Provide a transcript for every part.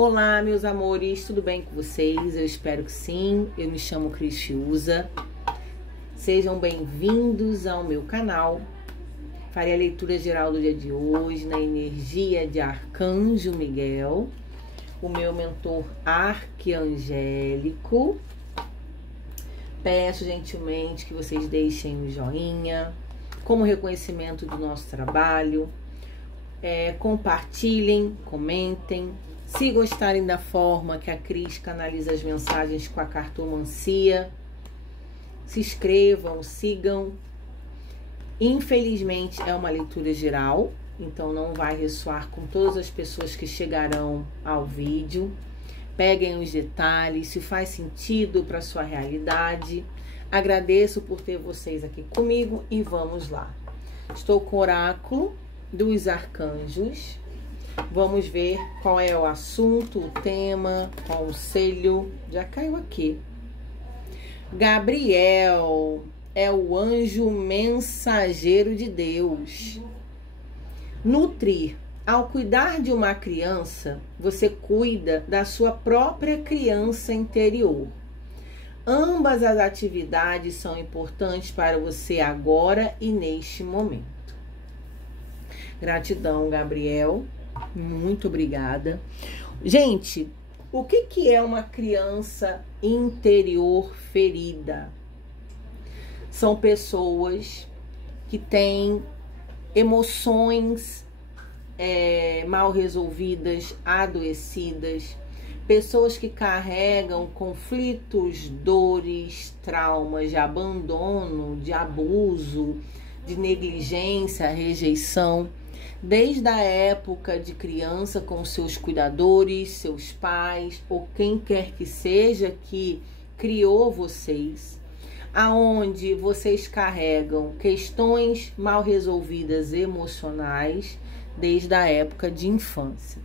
Olá, meus amores, tudo bem com vocês? Eu espero que sim. Eu me chamo Cris Fiuza. Sejam bem-vindos ao meu canal. Farei a leitura geral do dia de hoje na energia de Arcanjo Miguel, o meu mentor arquiangélico. Peço gentilmente que vocês deixem um joinha como reconhecimento do nosso trabalho. Compartilhem, comentem. Se gostarem da forma que a Cris canaliza as mensagens com a cartomancia, se inscrevam, sigam. Infelizmente é uma leitura geral, então não vai ressoar com todas as pessoas que chegarão ao vídeo. Peguem os detalhes, se faz sentido para sua realidade. Agradeço por ter vocês aqui comigo e vamos lá. Estou com o oráculo dos arcanjos. Vamos ver qual é o assunto, o tema, conselho. Já caiu aqui. Gabriel é o anjo mensageiro de Deus. Nutrir. Ao cuidar de uma criança, você cuida da sua própria criança interior. Ambas as atividades são importantes para você agora e neste momento. Gratidão, Gabriel. Muito obrigada. Gente, o que é uma criança interior ferida? São pessoas que têm emoções mal resolvidas, adoecidas, pessoas que carregam conflitos, dores, traumas de abandono, de abuso, de negligência, rejeição, desde a época de criança com seus cuidadores, seus pais ou quem quer que seja que criou vocês, aonde vocês carregam questões mal resolvidas emocionais desde a época de infância.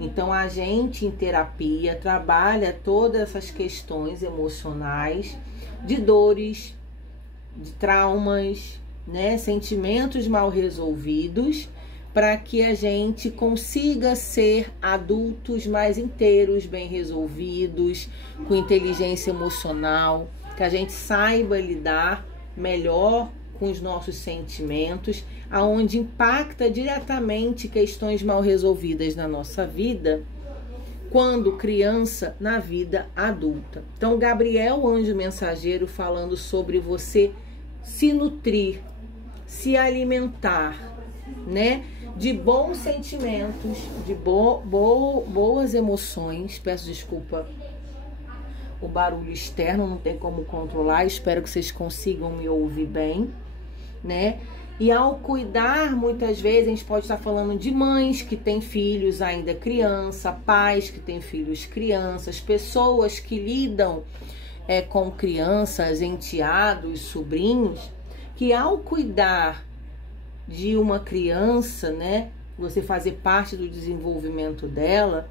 Então a gente em terapia trabalha todas essas questões emocionais de dores, de traumas, né, sentimentos mal resolvidos, para que a gente consiga ser adultos mais inteiros, bem resolvidos, com inteligência emocional, que a gente saiba lidar melhor com os nossos sentimentos, aonde impacta diretamente questões mal resolvidas na nossa vida, quando criança, na vida adulta. Então, Gabriel, anjo mensageiro, falando sobre você se nutrir, se alimentar, né, de bons sentimentos, de boas emoções. Peço desculpa o barulho externo, não tem como controlar, espero que vocês consigam me ouvir bem, né? E ao cuidar, muitas vezes a gente pode estar falando de mães que têm filhos ainda criança, pais que têm filhos crianças, pessoas que lidam com crianças, enteados, sobrinhos, que ao cuidar de uma criança, né, você fazer parte do desenvolvimento dela,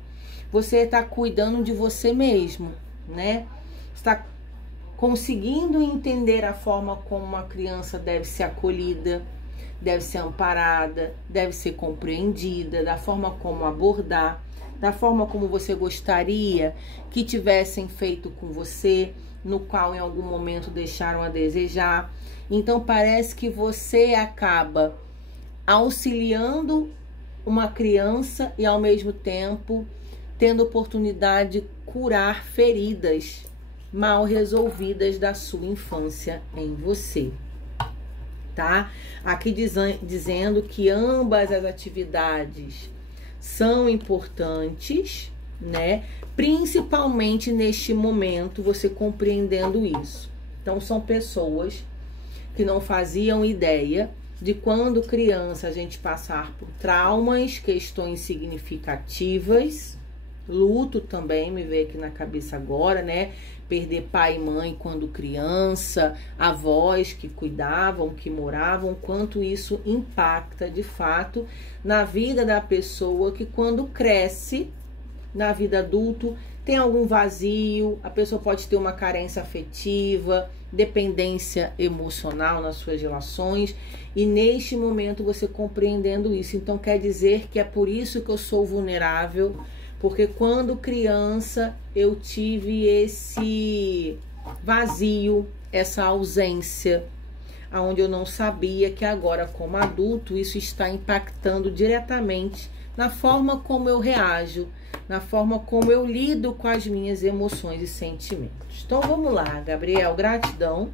você está cuidando de você mesmo, né? Está conseguindo entender a forma como uma criança deve ser acolhida, deve ser amparada, deve ser compreendida, da forma como abordar, da forma como você gostaria que tivessem feito com você, no qual em algum momento deixaram a desejar. Então parece que você acaba auxiliando uma criança e ao mesmo tempo tendo oportunidade de curar feridas mal resolvidas da sua infância em você, tá? Aqui dizendo que ambas as atividades são importantes, né? Principalmente neste momento, você compreendendo isso. Então, são pessoas que não faziam ideia de quando criança a gente passar por traumas, questões significativas, luto também me veio aqui na cabeça agora, né? Perder pai e mãe quando criança, avós que cuidavam, que moravam, quanto isso impacta de fato na vida da pessoa que quando cresce, na vida adulto, tem algum vazio, a pessoa pode ter uma carência afetiva, dependência emocional nas suas relações, e neste momento você compreendendo isso, então quer dizer que é por isso que eu sou vulnerável, Porque quando criança eu tive esse vazio, essa ausência, onde eu não sabia que agora, como adulto, isso está impactando diretamente na forma como eu reajo, na forma como eu lido com as minhas emoções e sentimentos. Então vamos lá, Gabriel, gratidão.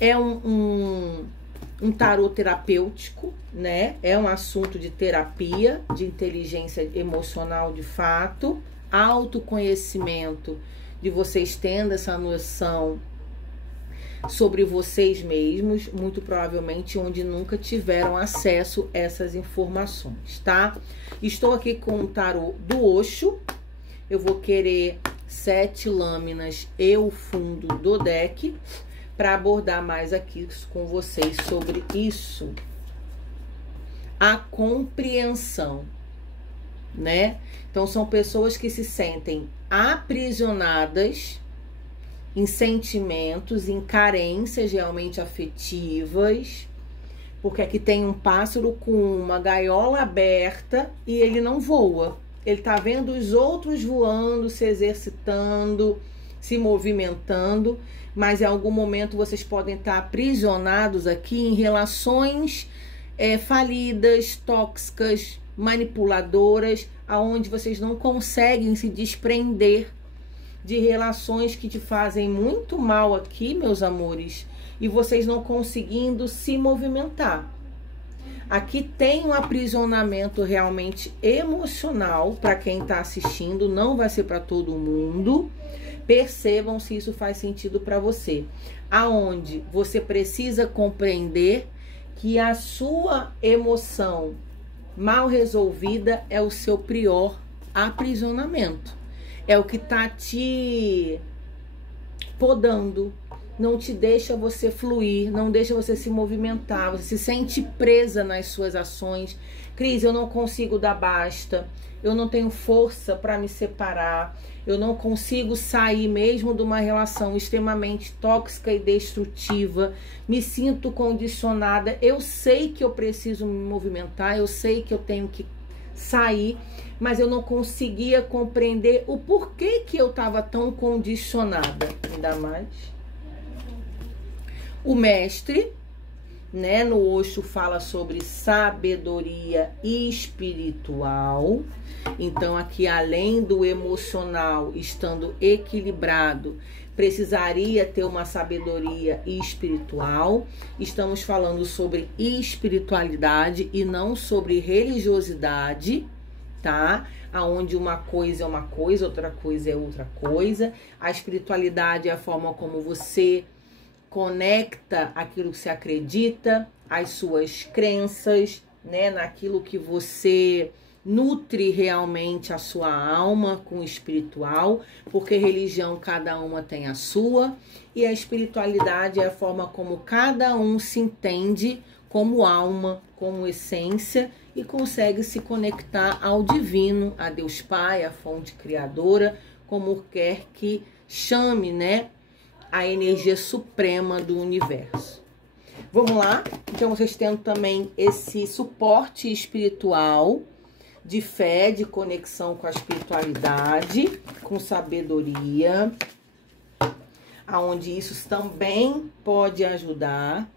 É um tarô terapêutico, né? É um assunto de terapia, de inteligência emocional de fato, autoconhecimento, de vocês tendo essa noção sobre vocês mesmos, muito provavelmente onde nunca tiveram acesso a essas informações, tá? Estou aqui com o tarô do Osho. Eu vou querer 7 lâminas e o fundo do deck para abordar mais aqui com vocês sobre isso. A compreensão, né? Então são pessoas que se sentem aprisionadas em sentimentos, em carências realmente afetivas, porque aqui tem um pássaro com uma gaiola aberta e ele não voa. Ele tá vendo os outros voando, se exercitando, se movimentando, mas em algum momento vocês podem estar aprisionados aqui em relações falidas, tóxicas, manipuladoras, aonde vocês não conseguem se desprender de relações que te fazem muito mal aqui, meus amores, e vocês não conseguindo se movimentar. Aqui tem um aprisionamento realmente emocional para quem está assistindo, não vai ser para todo mundo. Percebam se isso faz sentido para você. Aonde você precisa compreender que a sua emoção mal resolvida é o seu pior aprisionamento. É o que tá te podando, não te deixa você fluir, não deixa você se movimentar, você se sente presa nas suas ações. Cris, eu não consigo dar basta, eu não tenho força para me separar, eu não consigo sair mesmo de uma relação extremamente tóxica e destrutiva, me sinto condicionada, eu sei que eu preciso me movimentar, eu sei que eu tenho que sair, mas eu não conseguia compreender o porquê que eu estava tão condicionada. Ainda mais o mestre, né, no Osho fala sobre sabedoria espiritual. Então aqui, além do emocional estando equilibrado, precisaria ter uma sabedoria espiritual. Estamos falando sobre espiritualidade e não sobre religiosidade, tá? Aonde uma coisa é uma coisa, outra coisa é outra coisa. A espiritualidade é a forma como você conecta aquilo que você acredita, as suas crenças, né? Naquilo que você nutre realmente a sua alma com o espiritual, porque religião cada uma tem a sua, e a espiritualidade é a forma como cada um se entende como alma, como essência, e consegue se conectar ao divino, a Deus Pai, a fonte criadora, como quer que chame, né, a energia suprema do universo. Vamos lá? Então vocês têm também esse suporte espiritual, de fé, de conexão com a espiritualidade, com sabedoria, aonde isso também pode ajudar.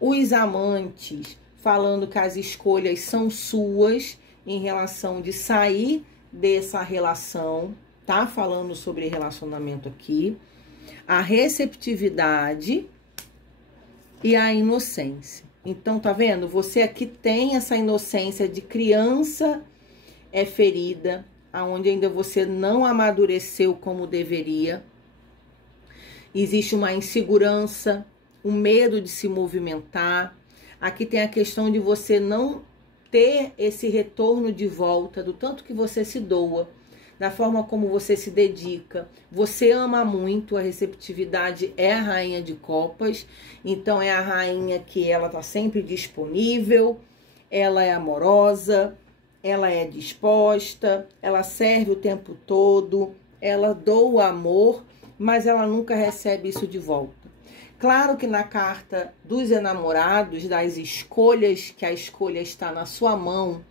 Os amantes, falando que as escolhas são suas em relação de sair dessa relação, tá? Falando sobre relacionamento aqui. A receptividade e a inocência. Então, tá vendo? Você aqui tem essa inocência de criança ferida, aonde ainda você não amadureceu como deveria. Existe uma insegurança, um medo de se movimentar. Aqui tem a questão de você não ter esse retorno de volta do tanto que você se doa, da forma como você se dedica. Você ama muito, a receptividade é a rainha de copas, então é a rainha que ela tá sempre disponível, ela é amorosa, ela é disposta, ela serve o tempo todo, ela doa amor, mas ela nunca recebe isso de volta. Claro que na carta dos enamorados, das escolhas, que a escolha está na sua mão,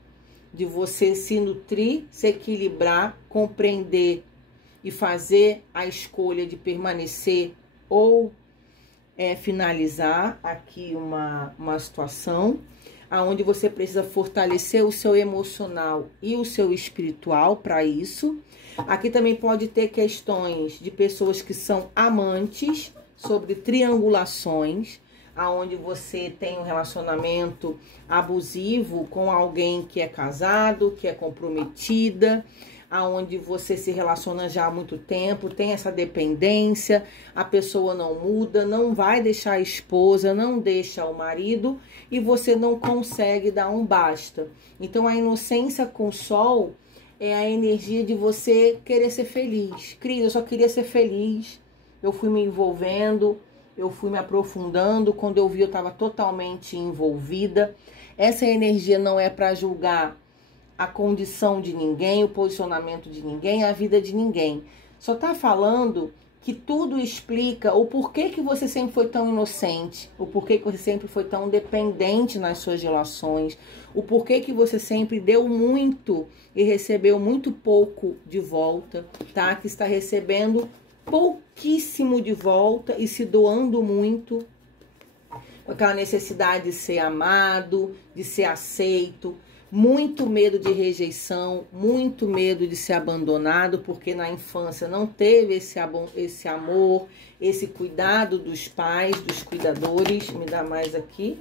de você se nutrir, se equilibrar, compreender e fazer a escolha de permanecer ou finalizar aqui uma situação aonde você precisa fortalecer o seu emocional e o seu espiritual para isso. Aqui também pode ter questões de pessoas que são amantes, sobre triangulações, aonde você tem um relacionamento abusivo com alguém que é casado, que é comprometida, aonde você se relaciona já há muito tempo, tem essa dependência, a pessoa não muda, não vai deixar a esposa, não deixa o marido e você não consegue dar um basta. Então a inocência com o sol é a energia de você querer ser feliz. Cris, eu só queria ser feliz, eu fui me envolvendo, eu fui me aprofundando, quando eu vi eu estava totalmente envolvida. Essa energia não é para julgar a condição de ninguém, o posicionamento de ninguém, a vida de ninguém. Só tá falando que tudo explica o porquê que você sempre foi tão inocente, o porquê que você sempre foi tão dependente nas suas relações, o porquê que você sempre deu muito e recebeu muito pouco de volta, tá? Que está recebendo pouquíssimo de volta e se doando muito, com aquela necessidade de ser amado, de ser aceito, muito medo de rejeição, muito medo de ser abandonado, porque na infância não teve esse amor, esse cuidado dos pais, dos cuidadores. Me dá mais aqui.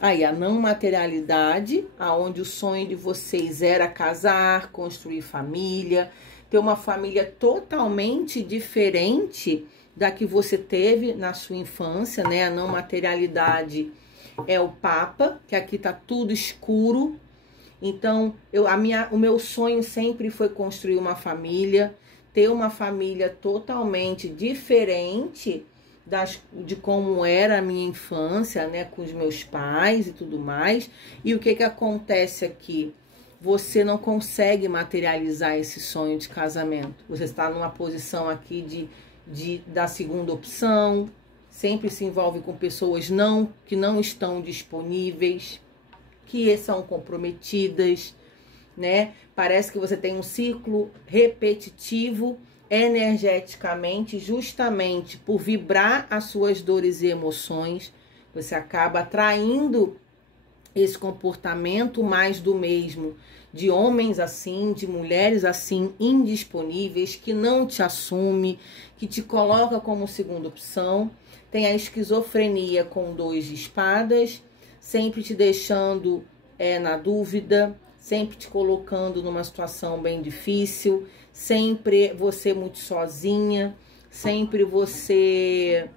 Aí, a não materialidade, aonde o sonho de vocês era casar, construir família, ter uma família totalmente diferente da que você teve na sua infância, né? A não materialidade é o Papa, que aqui tá tudo escuro. Então, o meu sonho sempre foi construir uma família, ter uma família totalmente diferente de como era a minha infância, né, com os meus pais e tudo mais. E o que acontece aqui? Você não consegue materializar esse sonho de casamento. Você está numa posição aqui da segunda opção, sempre se envolve com pessoas que não estão disponíveis, que são comprometidas, né? Parece que você tem um ciclo repetitivo energeticamente, justamente por vibrar as suas dores e emoções. Você acaba atraindo esse comportamento mais do mesmo, de homens assim, de mulheres assim, indisponíveis, que não te assume, que te coloca como segunda opção. Tem a esquizofrenia com 2 de espadas, sempre te deixando na dúvida, sempre te colocando numa situação bem difícil, sempre você muito sozinha, sempre você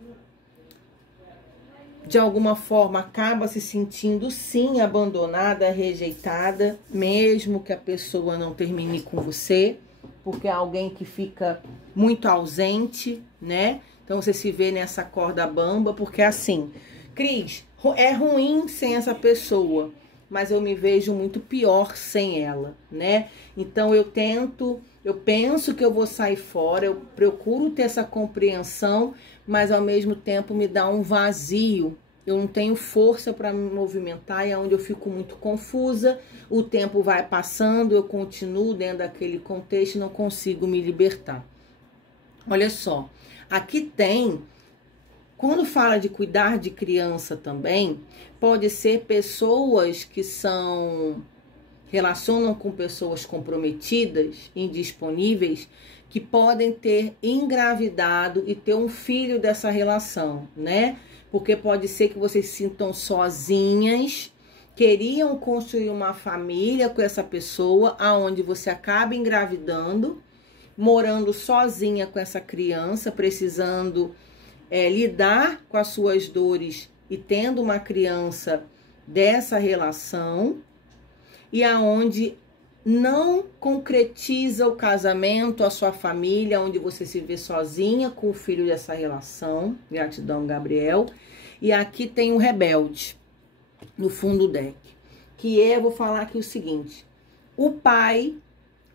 de alguma forma acaba se sentindo sim abandonada, rejeitada, mesmo que a pessoa não termine com você, porque é alguém que fica muito ausente, né? Então você se vê nessa corda bamba, porque assim, Cris, é ruim sem essa pessoa, mas eu me vejo muito pior sem ela, né? Então eu penso que eu vou sair fora, eu procuro ter essa compreensão, mas ao mesmo tempo me dá um vazio. Eu não tenho força para me movimentar, e é onde eu fico muito confusa. O tempo vai passando, eu continuo dentro daquele contexto e não consigo me libertar. Olha só, aqui tem, quando fala de cuidar de criança também, pode ser pessoas que relacionam com pessoas comprometidas, indisponíveis, que podem ter engravidado e ter um filho dessa relação, né? Porque pode ser que vocês se sintam sozinhas, queriam construir uma família com essa pessoa, aonde você acaba engravidando, morando sozinha com essa criança, precisando lidar com as suas dores e tendo uma criança dessa relação, e aonde não concretiza o casamento, a sua família, onde você se vê sozinha com o filho dessa relação. Gratidão, Gabriel. E aqui tem o rebelde no fundo do deck, que vou falar aqui o seguinte: o pai,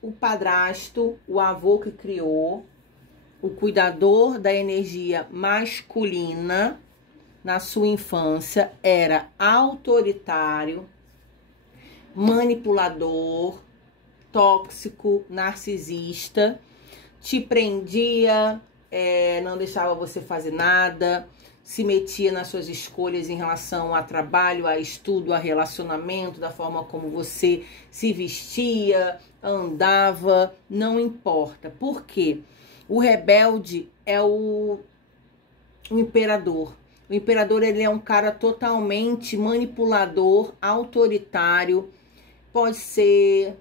o padrasto, o avô que criou, o cuidador da energia masculina na sua infância era autoritário, manipulador, tóxico, narcisista, te prendia, não deixava você fazer nada, se metia nas suas escolhas em relação a trabalho, a estudo, a relacionamento, da forma como você se vestia, andava, não importa. Por quê? O rebelde é o imperador. O imperador, ele é um cara totalmente manipulador, autoritário, pode ser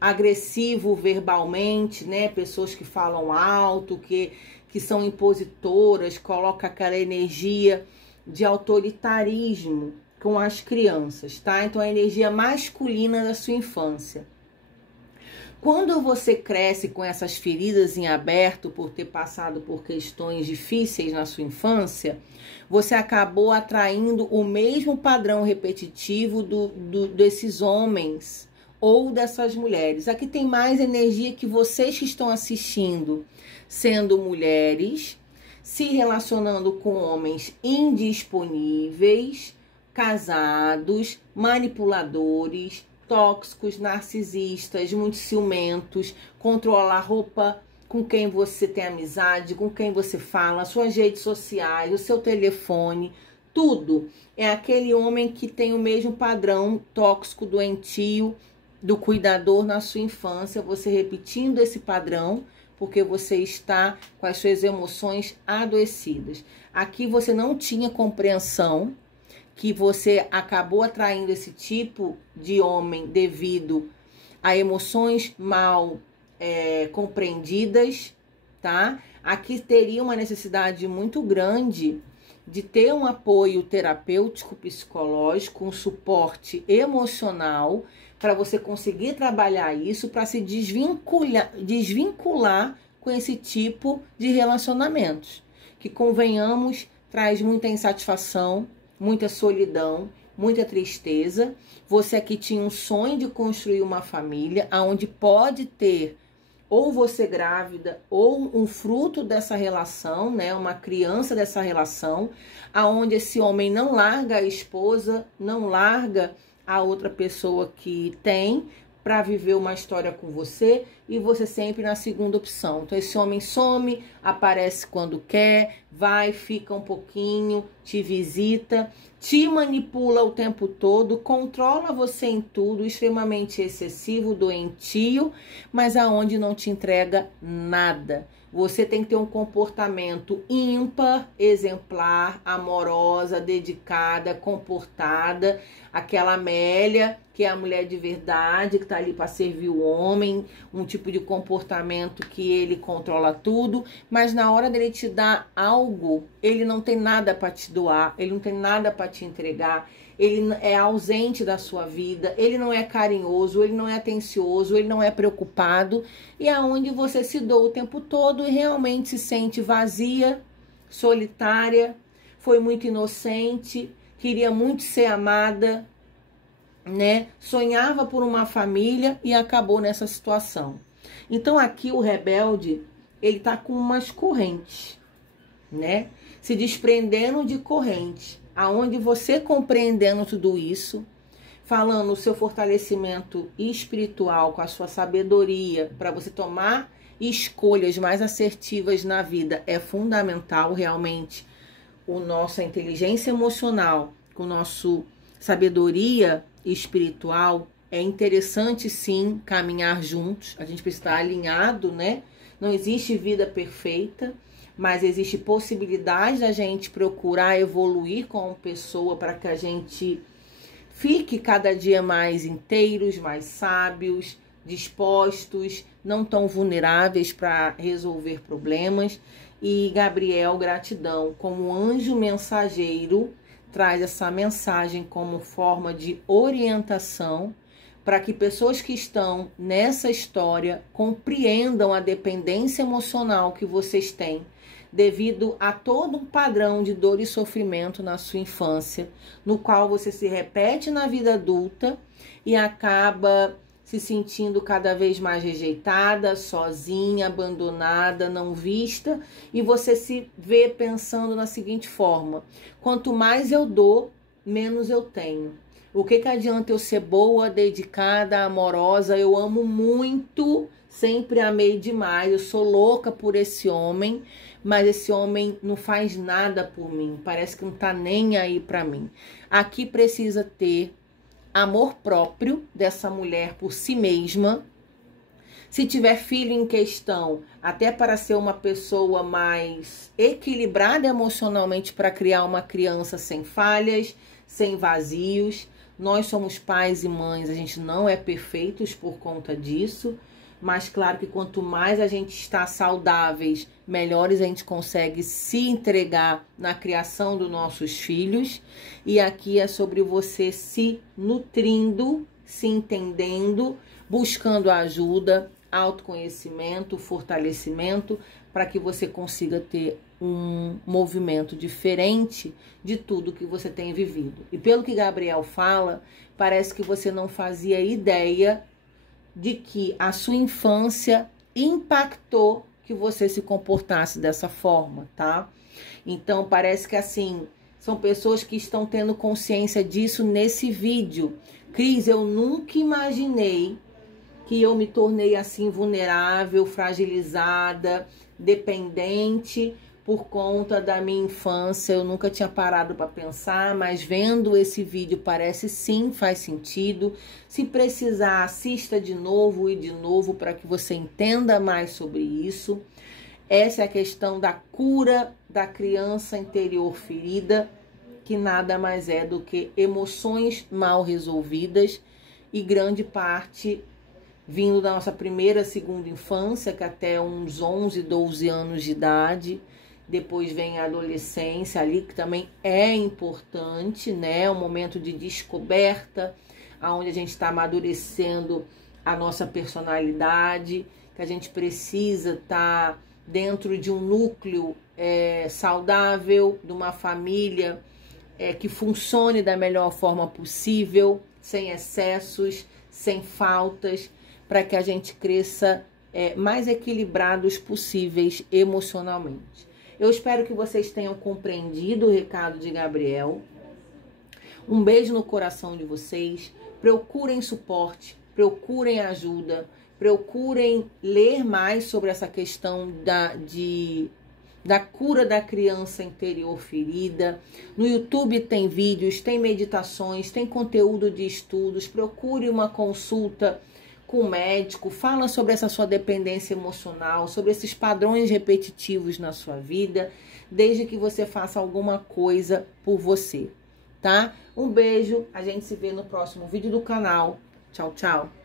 agressivo verbalmente, né? Pessoas que falam alto, que são impositoras, colocam aquela energia de autoritarismo com as crianças, tá? Então, a energia masculina da sua infância. Quando você cresce com essas feridas em aberto por ter passado por questões difíceis na sua infância, você acabou atraindo o mesmo padrão repetitivo desses homens ou dessas mulheres. Aqui tem mais energia que vocês que estão assistindo, sendo mulheres, se relacionando com homens indisponíveis, casados, manipuladores, tóxicos, narcisistas, muito ciumentos, controla a roupa com quem você tem amizade, com quem você fala, suas redes sociais, o seu telefone, tudo. É aquele homem que tem o mesmo padrão tóxico, doentio, do cuidador na sua infância, você repetindo esse padrão, porque você está com as suas emoções adoecidas. Aqui você não tinha compreensão que você acabou atraindo esse tipo de homem devido a emoções mal compreendidas, tá? Aqui teria uma necessidade muito grande de ter um apoio terapêutico, psicológico, um suporte emocional para você conseguir trabalhar isso, para se desvincular com esse tipo de relacionamentos, que, convenhamos, traz muita insatisfação, muita solidão, muita tristeza. Você aqui tinha um sonho de construir uma família, onde pode ter ou você grávida, ou um fruto dessa relação, né, uma criança dessa relação, aonde esse homem não larga a esposa, não larga a outra pessoa que tem para viver uma história com você, e você sempre na segunda opção. Então esse homem some, aparece quando quer, vai, fica um pouquinho, te visita, te manipula o tempo todo, controla você em tudo, extremamente excessivo, doentio, mas aonde não te entrega nada. Você tem que ter um comportamento ímpar, exemplar, amorosa, dedicada, comportada. Aquela Amélia, que é a mulher de verdade, que tá ali para servir o homem. Um tipo de comportamento que ele controla tudo. Mas na hora dele te dar algo, ele não tem nada para te doar. Ele não tem nada para te entregar. Ele é ausente da sua vida, ele não é carinhoso, ele não é atencioso, ele não é preocupado, e aonde você se doa o tempo todo e realmente se sente vazia, solitária, foi muito inocente, queria muito ser amada, né? Sonhava por uma família e acabou nessa situação. Então aqui o rebelde, ele tá com umas correntes, né? Se desprendendo de corrente. Aonde você compreendendo tudo isso, falando o seu fortalecimento espiritual com a sua sabedoria para você tomar escolhas mais assertivas na vida é fundamental realmente. Nossa inteligência emocional com nossa sabedoria espiritual é interessante sim caminhar juntos. A gente precisa estar alinhado, né? Não existe vida perfeita, mas existe possibilidade da gente procurar evoluir como pessoa para que a gente fique cada dia mais inteiros, mais sábios, dispostos, não tão vulneráveis para resolver problemas. E Gabriel, gratidão, como anjo mensageiro, traz essa mensagem como forma de orientação para que pessoas que estão nessa história compreendam a dependência emocional que vocês têm devido a todo um padrão de dor e sofrimento na sua infância, no qual você se repete na vida adulta e acaba se sentindo cada vez mais rejeitada, sozinha, abandonada, não vista, e você se vê pensando na seguinte forma: quanto mais eu dou, menos eu tenho. O que adianta eu ser boa, dedicada, amorosa? Eu amo muito, sempre amei demais, eu sou louca por esse homem, mas esse homem não faz nada por mim, parece que não tá nem aí pra mim. Aqui precisa ter amor próprio dessa mulher por si mesma. Se tiver filho em questão, até para ser uma pessoa mais equilibrada emocionalmente para criar uma criança sem falhas, sem vazios. Nós somos pais e mães, a gente não é perfeitos por conta disso, mas claro que quanto mais a gente está saudáveis, melhores a gente consegue se entregar na criação dos nossos filhos. E aqui é sobre você se nutrindo, se entendendo, buscando ajuda, autoconhecimento, fortalecimento, para que você consiga ter um movimento diferente de tudo que você tem vivido. E pelo que Gabriel fala, parece que você não fazia ideia de que a sua infância impactou que você se comportasse dessa forma, tá? Então, parece que assim, são pessoas que estão tendo consciência disso nesse vídeo. Cris, eu nunca imaginei que eu me tornei assim vulnerável, fragilizada, dependente por conta da minha infância. Eu nunca tinha parado para pensar, mas vendo esse vídeo parece sim, faz sentido. Se precisar, assista de novo e de novo para que você entenda mais sobre isso. Essa é a questão da cura da criança interior ferida, que nada mais é do que emoções mal resolvidas e grande parte vindo da nossa primeira, segunda infância, que até uns 11, 12 anos de idade. Depois vem a adolescência ali, que também é importante, né? Um momento de descoberta, onde a gente está amadurecendo a nossa personalidade, que a gente precisa estar dentro de um núcleo saudável, de uma família que funcione da melhor forma possível, sem excessos, sem faltas, para que a gente cresça mais equilibrados possíveis emocionalmente. Eu espero que vocês tenham compreendido o recado de Gabriel. Um beijo no coração de vocês. Procurem suporte, procurem ajuda, procurem ler mais sobre essa questão da cura da criança interior ferida. No YouTube tem vídeos, tem meditações, tem conteúdo de estudos. Procure uma consulta com o médico, fala sobre essa sua dependência emocional, sobre esses padrões repetitivos na sua vida, desde que você faça alguma coisa por você, tá? Um beijo, a gente se vê no próximo vídeo do canal. Tchau, tchau!